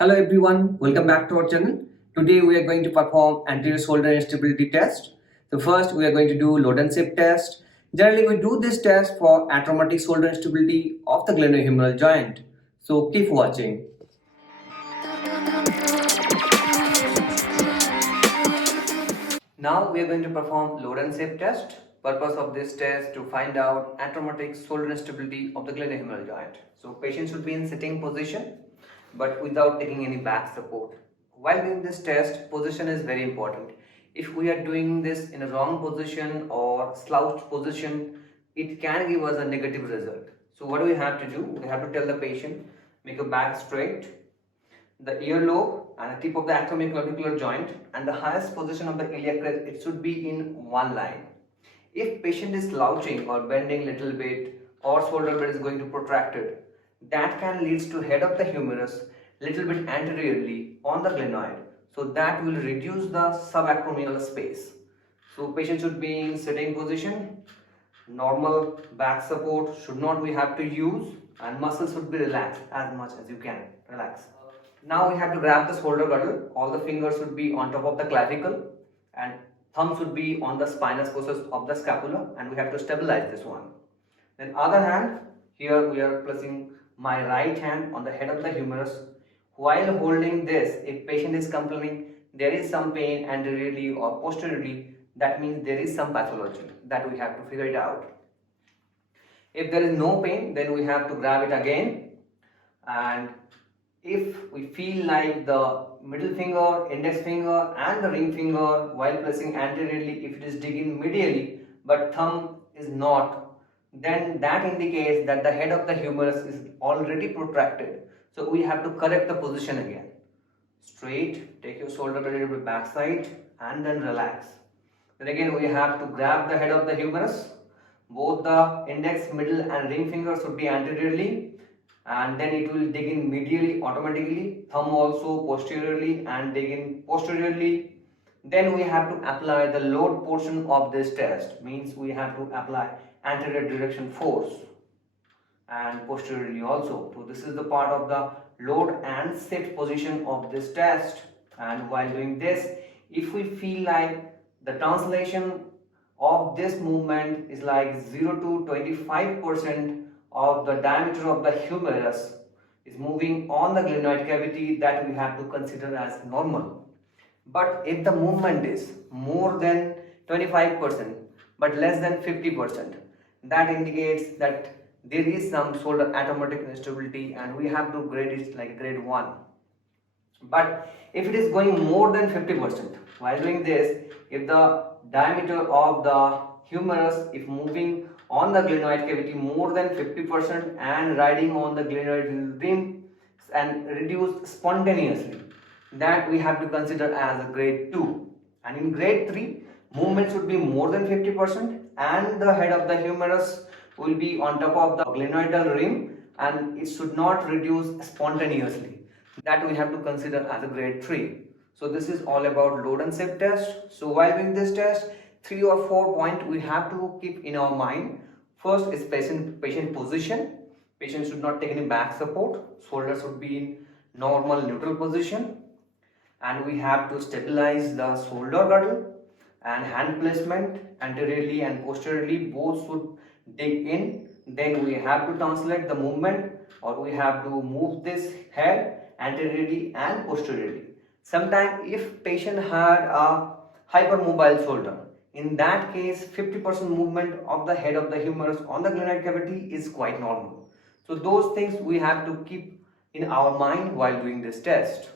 Hello everyone, welcome back to our channel. Today we are going to perform anterior shoulder instability test. So first we are going to do load and shift test. Generally we do this test for atraumatic shoulder instability of the glenohumeral joint. So keep watching. Now we are going to perform load and shift test. Purpose of this test to find out atraumatic shoulder instability of the glenohumeral joint. So patient should be in sitting position but without taking any back support. While doing this test, position is very important. If we are doing this in a wrong position or slouched position, it can give us a negative result. So what do we have to do? We have to tell the patient, make your back straight, the earlobe and the tip of the acromioclavicular joint and the highest position of the iliac crest, it should be in one line. If patient is slouching or bending little bit or shoulder blade is going to protracted, that can lead to head of the humerus little bit anteriorly on the glenoid. So that will reduce the subacromial space. So patient should be in sitting position. Normal back support should not we have to use and muscles should be relaxed as much as you can. Relax. Now we have to grab the shoulder girdle. All the fingers should be on top of the clavicle and thumb should be on the spinous process of the scapula and we have to stabilize this one. Then other hand, here we are placing my right hand on the head of the humerus. While holding this, if patient is complaining there is some pain anteriorly or posteriorly, that means there is some pathology that we have to figure it out. If there is no pain, then we have to grab it again, and if we feel like the middle finger, index finger and the ring finger while placing anteriorly, if it is digging medially but thumb is not, then that indicates that the head of the humerus is already protracted. So we have to correct the position again. Straight, take your shoulder blade to the back side and then relax. Then again we have to grab the head of the humerus. Both the index, middle and ring fingers should be anteriorly, and then it will dig in medially automatically, thumb also posteriorly and dig in posteriorly. Then we have to apply the load portion of this test, means we have to apply anterior direction force and posteriorly also. So this is the part of the load and shift position of this test. And while doing this, if we feel like the translation of this movement is like 0 to 25% of the diameter of the humerus is moving on the glenoid cavity, that we have to consider as normal. But if the movement is more than 25% but less than 50%, that indicates that there is some sort of atraumatic instability and we have to grade it like grade 1. But if it is going more than 50%, while doing this, if the diameter of the humerus if moving on the glenoid cavity more than 50% and riding on the glenoid rim and reduced spontaneously, that we have to consider as a grade 2. And in grade 3, movement should be more than 50% and the head of the humerus will be on top of the glenoidal rim and it should not reduce spontaneously. That we have to consider as a grade 3. So this is all about load and shift test. So while doing this test, 3 or 4 points we have to keep in our mind. First is patient position. Patient should not take any back support. Shoulder should be in normal neutral position. And we have to stabilize the shoulder girdle and hand placement anteriorly and posteriorly, both should dig in. Then we have to translate the movement, or we have to move this head anteriorly and posteriorly. Sometimes if patient had a hypermobile shoulder, in that case 50% movement of the head of the humerus on the glenoid cavity is quite normal. So those things we have to keep in our mind while doing this test.